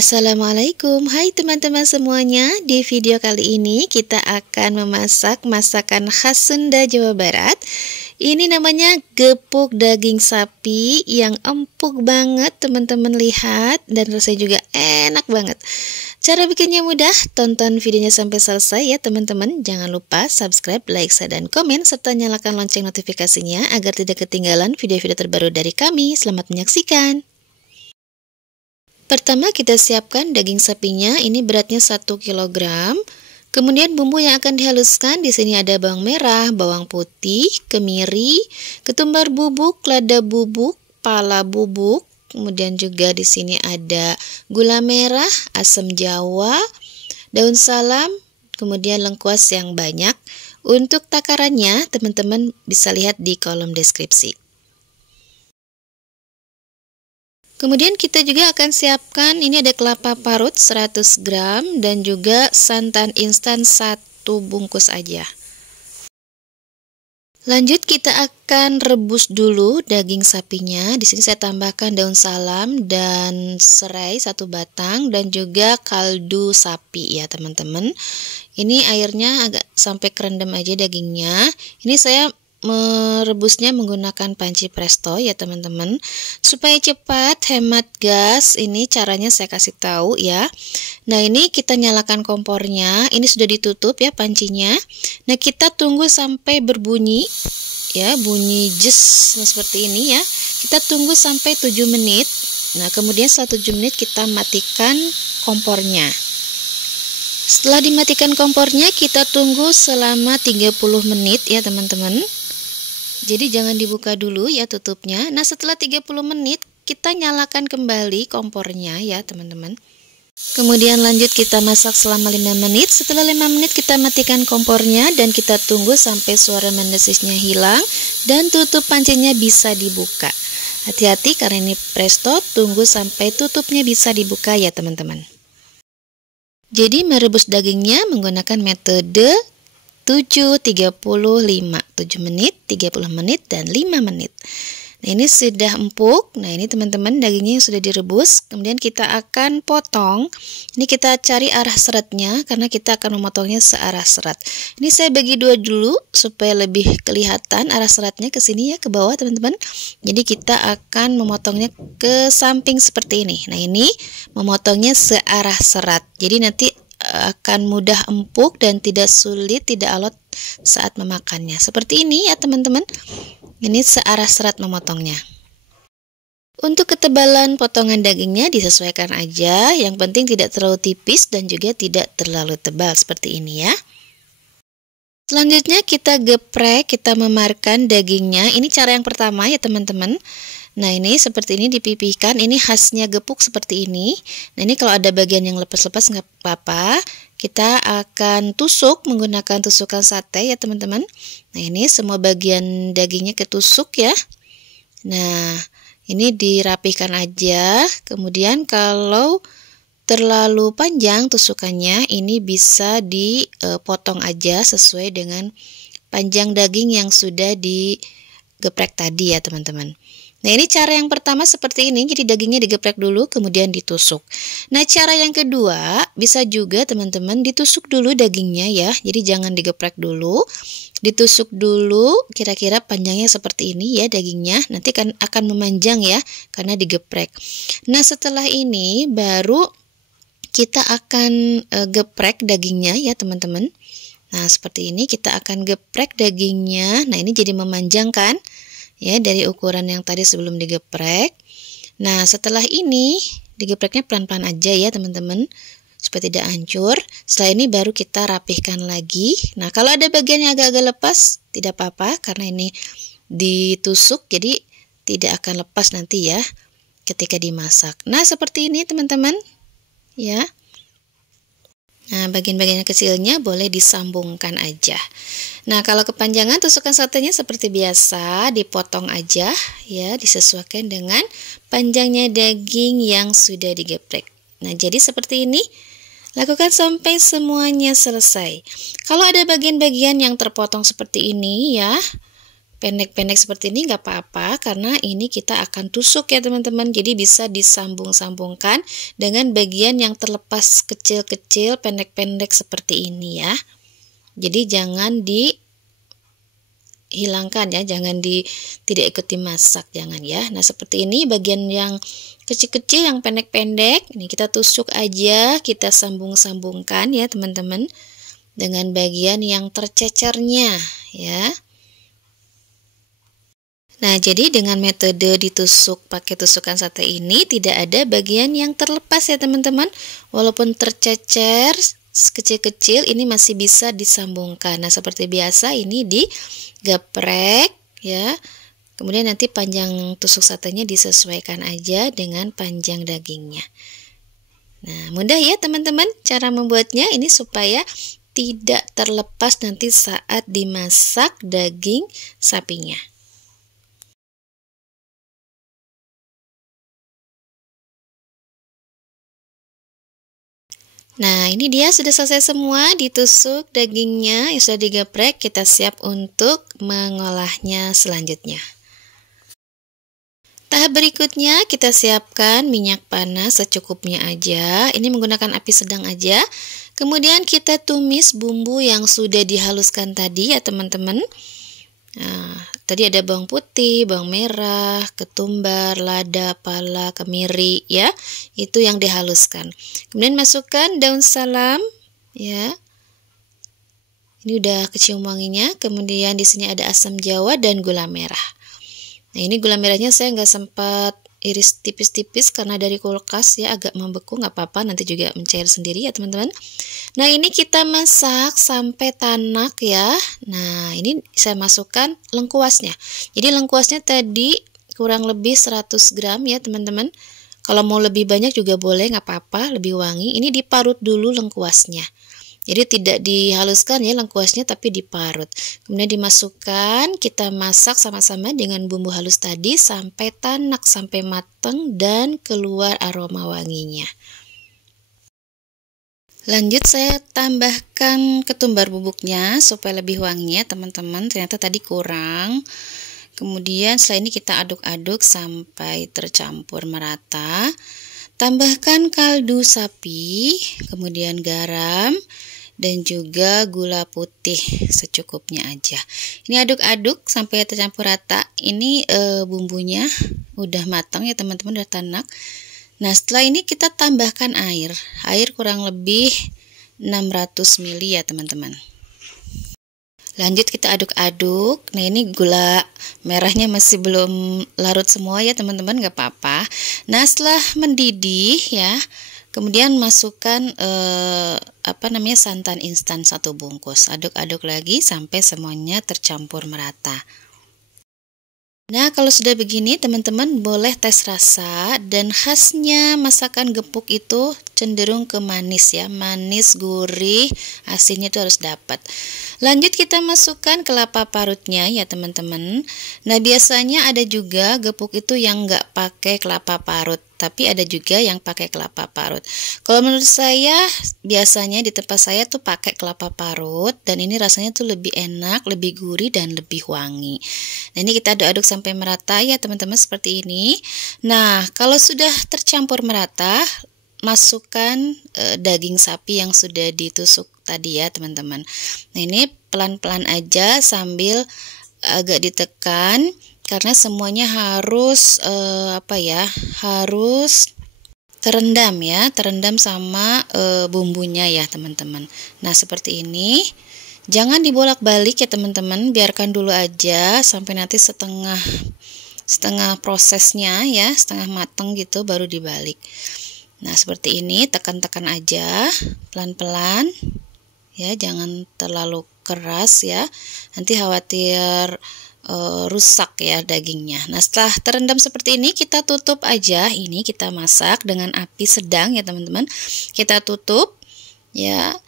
Assalamualaikum, hai teman-teman semuanya. Di video kali ini kita akan memasak masakan khas Sunda, Jawa Barat. Ini namanya gepuk daging sapi yang empuk banget, teman-teman lihat, dan rasanya juga enak banget. Cara bikinnya mudah, tonton videonya sampai selesai ya teman-teman. Jangan lupa subscribe, like, share, dan komen, serta nyalakan lonceng notifikasinya agar tidak ketinggalan video-video terbaru dari kami. Selamat menyaksikan. Pertama kita siapkan daging sapinya, ini beratnya 1 kg. Kemudian bumbu yang akan dihaluskan di sini ada bawang merah, bawang putih, kemiri, ketumbar bubuk, lada bubuk, pala bubuk. Kemudian juga di sini ada gula merah, asam jawa, daun salam, kemudian lengkuas yang banyak. Untuk takarannya teman-teman bisa lihat di kolom deskripsi. Kemudian kita juga akan siapkan, ini ada kelapa parut 100 gram dan juga santan instan 1 bungkus aja. Lanjut kita akan rebus dulu daging sapinya. Di sini saya tambahkan daun salam dan serai 1 batang dan juga kaldu sapi ya teman-teman. Ini airnya agak sampai kerendam aja dagingnya. Ini saya merebusnya menggunakan panci presto ya teman-teman, supaya cepat hemat gas. Ini caranya saya kasih tahu ya. Nah ini kita nyalakan kompornya, ini sudah ditutup ya pancinya. Nah kita tunggu sampai berbunyi ya, bunyi jes. Nah seperti ini ya, kita tunggu sampai 7 menit. Nah kemudian setelah 7 menit kita matikan kompornya. Setelah dimatikan kompornya kita tunggu selama 30 menit ya teman-teman. Jadi jangan dibuka dulu ya tutupnya. Nah setelah 30 menit kita nyalakan kembali kompornya ya teman-teman. Kemudian lanjut kita masak selama 5 menit. Setelah 5 menit kita matikan kompornya dan kita tunggu sampai suara mendesisnya hilang dan tutup pancinya bisa dibuka. Hati-hati karena ini presto, tunggu sampai tutupnya bisa dibuka ya teman-teman. Jadi merebus dagingnya menggunakan metode 7-35, 7 menit, 30 menit, dan 5 menit. Nah ini sudah empuk. Nah ini teman-teman dagingnya yang sudah direbus. Kemudian kita akan potong. Ini kita cari arah seratnya karena kita akan memotongnya searah serat. Ini saya bagi dua dulu supaya lebih kelihatan arah seratnya ke sini ya, ke bawah teman-teman. Jadi kita akan memotongnya ke samping seperti ini. Nah ini memotongnya searah serat. Jadi nanti akan mudah empuk dan tidak sulit, tidak alot saat memakannya. Seperti ini ya teman-teman. Ini searah serat memotongnya. Untuk ketebalan potongan dagingnya disesuaikan aja. Yang penting tidak terlalu tipis dan juga tidak terlalu tebal seperti ini ya. Selanjutnya kita geprek, kita memarkan dagingnya. Ini cara yang pertama ya teman-teman. Nah ini seperti ini dipipihkan, ini khasnya gepuk seperti ini. Nah ini kalau ada bagian yang lepas-lepas nggak apa-apa. Kita akan tusuk menggunakan tusukan sate ya teman-teman. Nah ini semua bagian dagingnya ketusuk ya. Nah ini dirapihkan aja. Kemudian kalau terlalu panjang tusukannya, ini bisa dipotong aja sesuai dengan panjang daging yang sudah digeprek tadi ya teman-teman. Nah ini cara yang pertama seperti ini, jadi dagingnya digeprek dulu kemudian ditusuk. Nah cara yang kedua bisa juga teman-teman ditusuk dulu dagingnya ya, jadi jangan digeprek dulu, ditusuk dulu kira-kira panjangnya seperti ini ya dagingnya, nanti kan akan memanjang ya karena digeprek. Nah setelah ini baru kita akan geprek dagingnya ya teman-teman. Nah seperti ini kita akan geprek dagingnya, nah ini jadi memanjang kan ya dari ukuran yang tadi sebelum digeprek. Nah setelah ini digepreknya pelan-pelan aja ya teman-teman supaya tidak hancur. Setelah ini baru kita rapihkan lagi. Nah kalau ada bagian yang agak-agak lepas tidak apa-apa karena ini ditusuk jadi tidak akan lepas nanti ya ketika dimasak. Nah seperti ini teman-teman ya. Nah bagian-bagian kecilnya boleh disambungkan aja. Nah kalau kepanjangan tusukan satenya seperti biasa dipotong aja ya, disesuaikan dengan panjangnya daging yang sudah digeprek. Nah jadi seperti ini, lakukan sampai semuanya selesai. Kalau ada bagian-bagian yang terpotong seperti ini ya, pendek-pendek seperti ini nggak apa-apa, karena ini kita akan tusuk ya teman-teman. Jadi bisa disambung-sambungkan dengan bagian yang terlepas kecil-kecil, pendek-pendek seperti ini ya. Jadi jangan dihilangkan ya, tidak ikut dimasak, jangan ya. Nah seperti ini bagian yang kecil-kecil, yang pendek-pendek, ini kita tusuk aja, kita sambung-sambungkan ya teman-teman dengan bagian yang tercecernya ya. Nah jadi dengan metode ditusuk pakai tusukan sate ini tidak ada bagian yang terlepas ya teman-teman, walaupun tercecer kecil-kecil ini masih bisa disambungkan. Nah seperti biasa ini digeprek ya, kemudian nanti panjang tusuk satenya disesuaikan aja dengan panjang dagingnya. Nah mudah ya teman-teman cara membuatnya ini supaya tidak terlepas nanti saat dimasak daging sapinya. Nah ini dia sudah selesai semua ditusuk dagingnya yang sudah digeprek, kita siap untuk mengolahnya selanjutnya. Tahap berikutnya kita siapkan minyak panas secukupnya aja, ini menggunakan api sedang aja. Kemudian kita tumis bumbu yang sudah dihaluskan tadi ya teman-teman. Nah, tadi ada bawang putih, bawang merah, ketumbar, lada, pala, kemiri ya. Itu yang dihaluskan. Kemudian masukkan daun salam ya. Ini udah kecium wanginya. Kemudian di sini ada asam jawa dan gula merah. Nah, ini gula merahnya saya nggak sempat iris tipis-tipis karena dari kulkas ya, agak membeku, nggak apa-apa, nanti juga mencair sendiri ya teman-teman. Nah ini kita masak sampai tanak ya. Nah ini saya masukkan lengkuasnya. Jadi lengkuasnya tadi kurang lebih 100 gram ya teman-teman. Kalau mau lebih banyak juga boleh, nggak apa-apa, lebih wangi. Ini diparut dulu lengkuasnya. Jadi tidak dihaluskan ya lengkuasnya, tapi diparut. Kemudian dimasukkan, kita masak sama-sama dengan bumbu halus tadi sampai tanak, sampai matang dan keluar aroma wanginya. Lanjut saya tambahkan ketumbar bubuknya supaya lebih wangi ya teman-teman. Ternyata tadi kurang. Kemudian setelah ini kita aduk-aduk sampai tercampur merata. Tambahkan kaldu sapi, kemudian garam, dan juga gula putih secukupnya aja. Ini aduk-aduk sampai tercampur rata. Ini bumbunya udah matang ya teman-teman, udah tanak. Nah setelah ini kita tambahkan air. Air kurang lebih 600 ml ya teman-teman. Lanjut kita aduk-aduk. Nah ini gula merahnya masih belum larut semua ya teman-teman, nggak apa-apa. Nah setelah mendidih ya, kemudian masukkan santan instan 1 bungkus. Aduk-aduk lagi sampai semuanya tercampur merata. Nah kalau sudah begini teman-teman boleh tes rasa, dan khasnya masakan gepuk itu cenderung ke manis ya, manis, gurih, asinnya itu harus dapat. Lanjut kita masukkan kelapa parutnya ya teman-teman. Nah biasanya ada juga gepuk itu yang nggak pakai kelapa parut, tapi ada juga yang pakai kelapa parut. Kalau menurut saya biasanya di tempat saya tuh pakai kelapa parut, dan ini rasanya tuh lebih enak, lebih gurih dan lebih wangi. Nah ini kita aduk-aduk sampai merata ya teman-teman seperti ini. Nah kalau sudah tercampur merata, masukkan daging sapi yang sudah ditusuk tadi ya teman-teman. Nah ini pelan-pelan aja sambil agak ditekan, karena semuanya harus harus terendam ya, terendam sama bumbunya ya teman-teman. Nah seperti ini. Jangan dibolak-balik ya teman-teman, biarkan dulu aja sampai nanti setengah prosesnya ya, setengah mateng gitu baru dibalik. Nah seperti ini, tekan-tekan aja pelan-pelan ya, jangan terlalu keras ya, nanti khawatir rusak ya dagingnya. Nah setelah terendam seperti ini kita tutup aja, ini kita masak dengan api sedang ya teman-teman, kita tutup ya.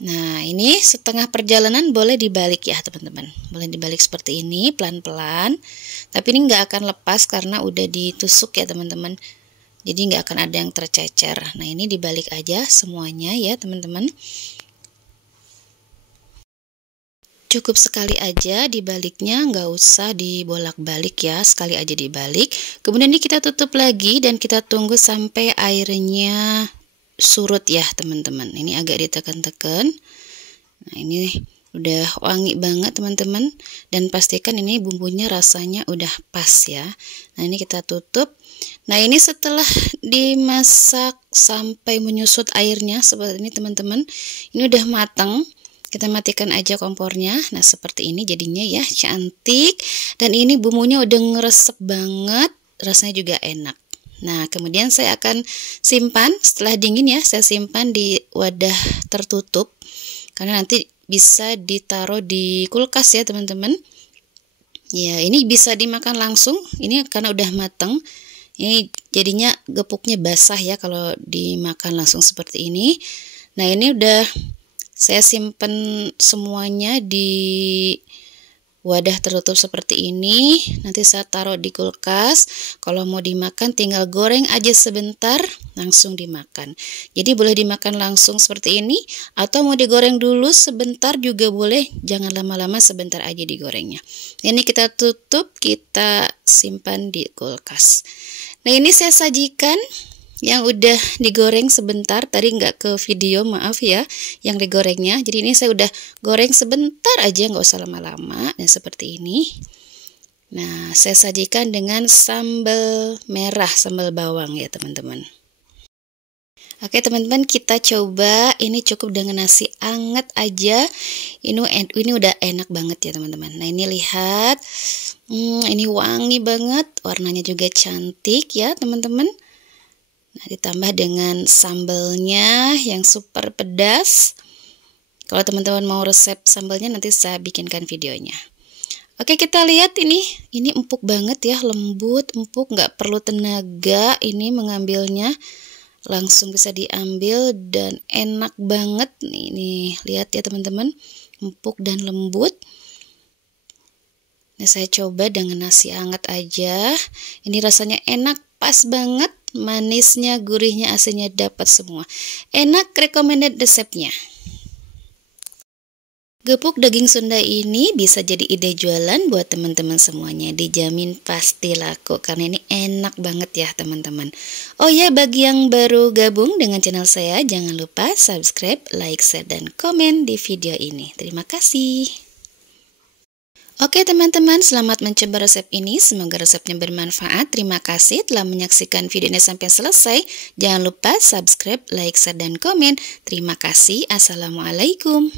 Nah ini setengah perjalanan boleh dibalik ya teman-teman, boleh dibalik seperti ini pelan-pelan, tapi ini nggak akan lepas karena udah ditusuk ya teman-teman, jadi nggak akan ada yang tercecer. Nah ini dibalik aja semuanya ya teman-teman. Cukup sekali aja dibaliknya, nggak usah dibolak-balik ya, sekali aja dibalik. Kemudian ini kita tutup lagi dan kita tunggu sampai airnya surut ya teman-teman. Ini agak ditekan-tekan. Nah ini udah wangi banget teman-teman, dan pastikan ini bumbunya rasanya udah pas ya. Nah ini kita tutup. Nah ini setelah dimasak sampai menyusut airnya seperti ini teman-teman, ini udah matang. Kita matikan aja kompornya. Nah seperti ini jadinya ya, cantik. Dan ini bumbunya udah ngeresep banget, rasanya juga enak. Nah kemudian saya akan simpan setelah dingin ya, saya simpan di wadah tertutup karena nanti bisa ditaruh di kulkas ya teman-teman. Ya ini bisa dimakan langsung, ini karena udah matang. Ini jadinya gepuknya basah ya kalau dimakan langsung seperti ini. Nah ini udah saya simpen semuanya di wadah tertutup seperti ini. Nanti saya taruh di kulkas. Kalau mau dimakan tinggal goreng aja sebentar, langsung dimakan. Jadi boleh dimakan langsung seperti ini, atau mau digoreng dulu sebentar juga boleh. Jangan lama-lama, sebentar aja digorengnya. Ini kita tutup, kita simpan di kulkas. Nah ini saya sajikan yang udah digoreng sebentar, tadi nggak ke video, maaf ya, yang digorengnya. Jadi ini saya udah goreng sebentar aja, nggak usah lama-lama. Dan seperti ini. Nah saya sajikan dengan sambal merah, sambal bawang ya teman-teman. Oke teman-teman, kita coba. Ini cukup dengan nasi anget aja. Ini udah enak banget ya teman-teman. Nah ini lihat, ini wangi banget, warnanya juga cantik ya teman-teman. Nah, ditambah dengan sambalnya yang super pedas. Kalau teman-teman mau resep sambalnya nanti saya bikinkan videonya. Oke, kita lihat ini empuk banget ya, lembut, empuk, nggak perlu tenaga ini mengambilnya. Langsung bisa diambil dan enak banget. Nih, lihat ya teman-teman, empuk dan lembut. Nah, saya coba dengan nasi hangat aja. Ini rasanya enak, pas banget. Manisnya, gurihnya, asinnya dapat semua. Enak, recommended resepnya. Gepuk daging Sunda ini bisa jadi ide jualan buat teman-teman semuanya. Dijamin pasti laku karena ini enak banget ya teman-teman. Oh ya, bagi yang baru gabung dengan channel saya, jangan lupa subscribe, like, share, dan komen di video ini. Terima kasih. Oke teman-teman, selamat mencoba resep ini. Semoga resepnya bermanfaat. Terima kasih telah menyaksikan video ini sampai selesai. Jangan lupa subscribe, like, share, dan komen. Terima kasih. Assalamualaikum.